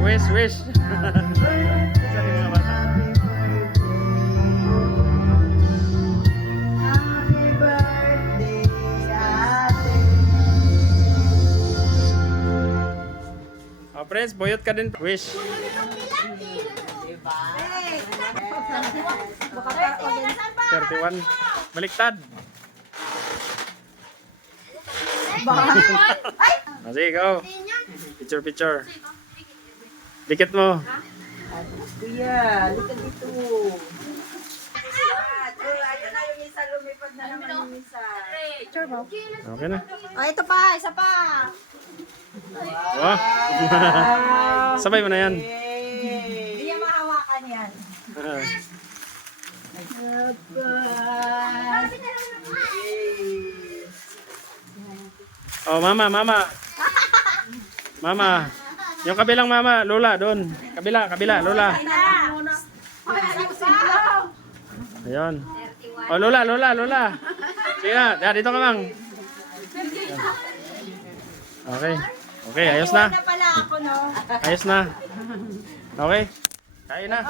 Wish, wish. Isa ni mga bata. Oh, Prince, boyot ka din. Wish. Diba? 31. Baliktad. Sige, go. Picture, picture. Dikit mo. Kuya, look at dito. Ayun na yung isa, lumipad na naman yung isa. Picture mo? Okay na. Oh, ito pa, isa pa. Wow. Sabay mo na yan. Hindi niya mahawakan yan. Oh, mama, mama. Mama. Yung kabilang mama, Lola, doon. Kabila, kabila, Lola. Ayun. Oh, Lola, Lola, Lola. Sige na, dito ka lang. Okay. Okay, ayos na. Wala pala ako, no? Ayos na. Okay. Kain na.